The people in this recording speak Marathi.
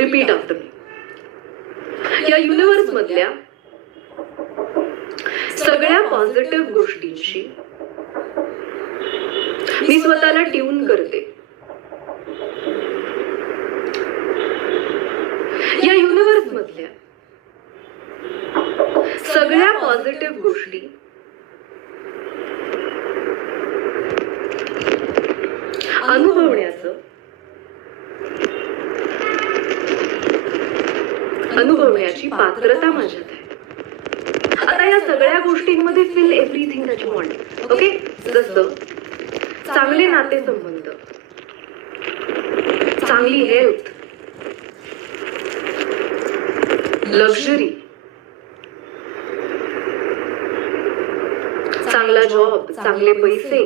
Repeat after me. या युनिव्हर्स मधल्या सगळ्या पॉझिटिव्ह गोष्टींशी मी स्वतःला ट्यून करते. या युनिव्हर्स मधल्या सगळ्या पॉझिटिव्ह गोष्टी अनुभवण्याची पात्रता माझ्यात आहे. आता या सगळ्या गोष्टींमध्ये fill everything that you want. Okay, जसं चांगले नातेसंबंध, चांगली हेल्थ, लक्झरी, चांगला जॉब, चांगले पैसे,